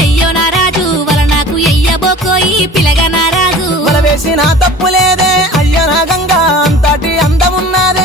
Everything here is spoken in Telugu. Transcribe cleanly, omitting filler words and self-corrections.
అయ్యో నా రాజు వల నాకు ఎయ్యబోకోయి పిలగ నా రాజు వల వేసిన తప్పు లేదే అయ్యో నా గంగా అంతటి అందమున్నది